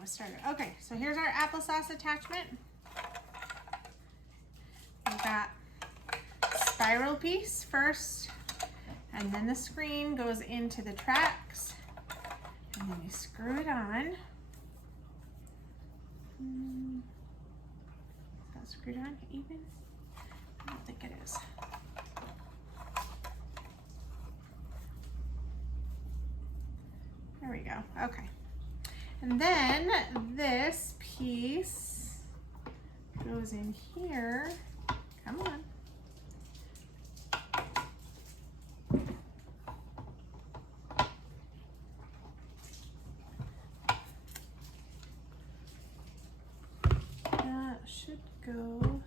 we started. Okay, so here's our applesauce attachment. We've got spiral piece first, and then the screen goes into the tracks, and then you screw it on. Is that screwed on even? I don't think it is. There we go. Okay. And then this piece goes in here. Come on. That should go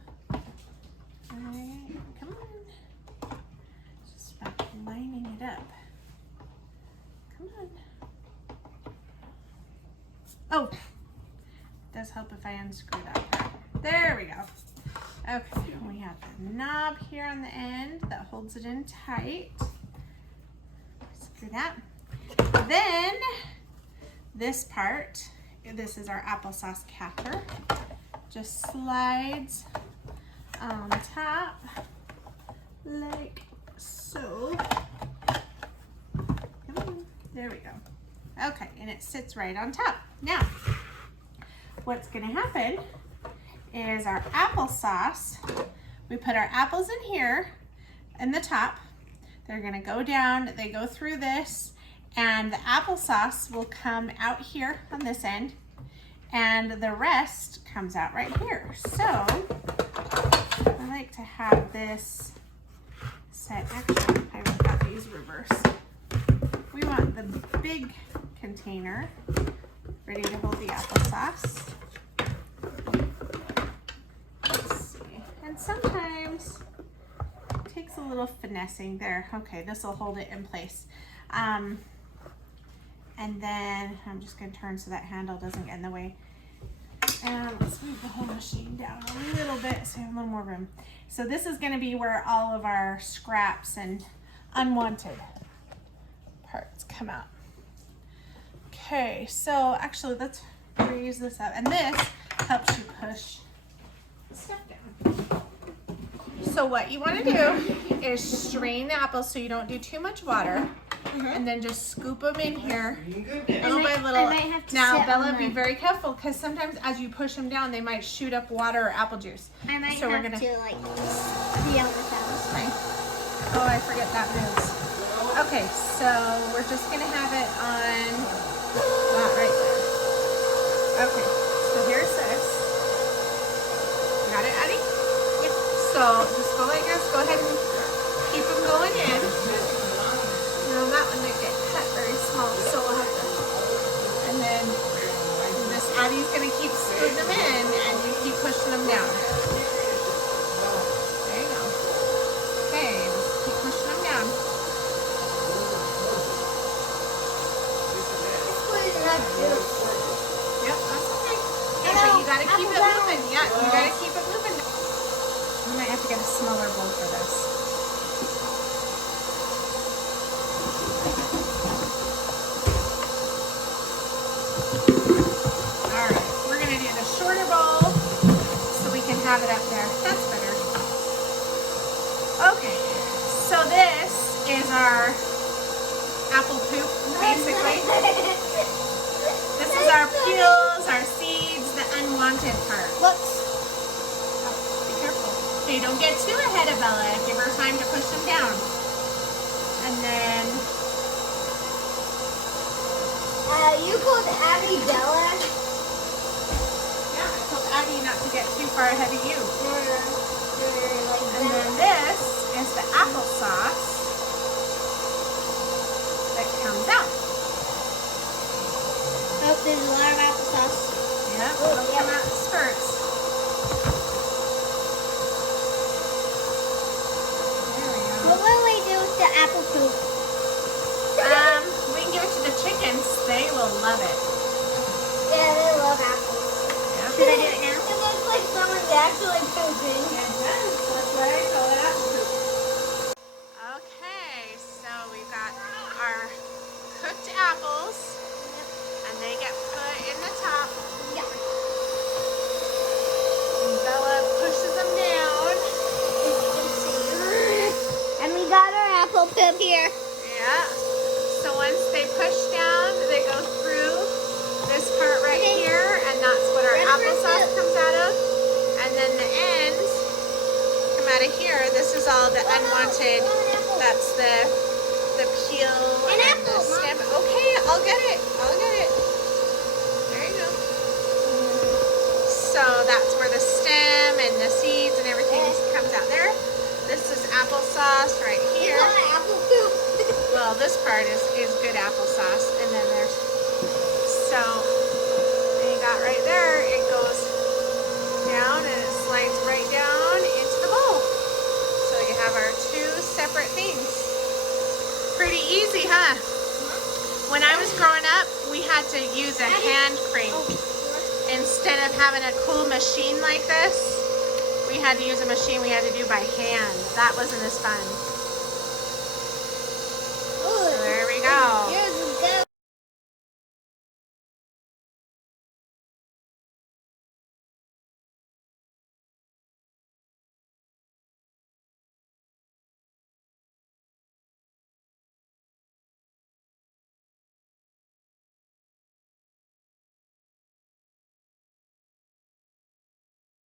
right. Come on. Just about lining it up. Come on. Oh, it does help if I unscrew that part. There we go. Okay, we have the knob here on the end that holds it in tight. Screw that. Then this part, this is our applesauce capper. Just slides on top like so. Come on. There we go. Okay, and it sits right on top. Now, what's gonna happen is our applesauce, we put our apples in here in the top. They're gonna go down, they go through this, and the applesauce will come out here on this end, and the rest comes out right here. So, I like to have this set, actually, I've got these reversed. We want the big container ready to hold the applesauce. Let's see. And sometimes it takes a little finessing there. Okay, this will hold it in place. And then I'm just going to turn so that handle doesn't get in the way. And let's move the whole machine down a little bit so we have a little more room. So this is going to be where all of our scraps and unwanted parts come out. Okay, so actually let's raise this up, and this helps you push stuff down. So what you want to do is strain the apples so you don't do too much water, and then just scoop them in here little by little. Now Bella, be very careful because sometimes as you push them down they might shoot up water or apple juice. I might so have we're gonna to like feel the apples. Oh, I forget that moves. Okay, so we're just gonna have it on that right there. Okay, so here's this. Got it, Addie? Yep. So just go like this. Go ahead and keep them going in. Now that one might get cut very small, so we'll have to. And then this Addie's gonna keep screwing them in, and you keep pushing them down. There you go. Okay, just keep pushing them down. Yep, that's okay. Yeah, but you gotta keep it moving. Yeah, you gotta keep it moving. We might have to get a smaller bowl for this. Alright, we're gonna do the shorter bowl so we can have it up there. That's better. Okay, so this is our apple poop, basically. This is our peels, our seeds, the unwanted part. Whoops. Oh, be careful. Okay, don't get too ahead of Bella. Give her time to push them down. And then... You called Abby Bella? Yeah, I told Abby not to get too far ahead of you. And then this is the applesauce that comes out. Oh, there's a lot of applesauce. Yeah, it'll come out in spurts. There we go. What will we do with the apple poop? We can give it to the chickens. They will love it. Yeah, they love apples. Yeah. Should I do it now? It looks like someone's actually pooping. It does. That's why I call it apple poop. Okay, so we've got our cooked apples, and they get put in the top. up here. Yeah. So once they push down, they go through this part right here, and that's what our applesauce comes out of. And then the ends come out of here. This is all the unwanted. That's the peel and the stem. Okay, I'll get it. I'll get it. There you go. So that's where the stem and the seeds and everything comes out there. This is applesauce right here. Well, this part is good applesauce, and then there's you got right there. It goes down and it slides right down into the bowl. So you have our two separate things. Pretty easy, huh? When I was growing up, we had to use a hand crank instead of having a cool machine like this. We had to use a machine we had to do by hand. That wasn't as fun.